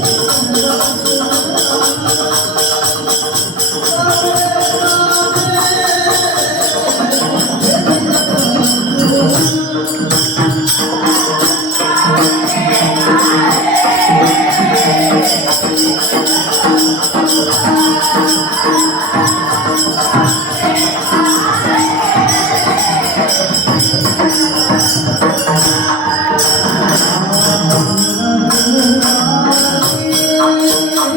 Thank you.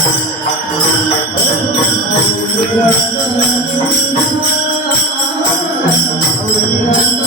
Thank you.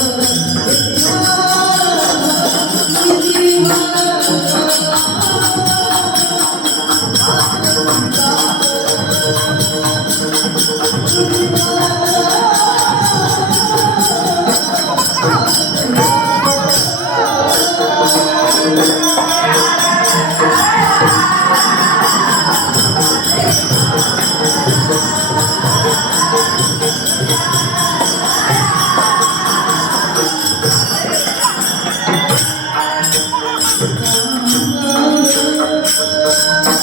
Thank you.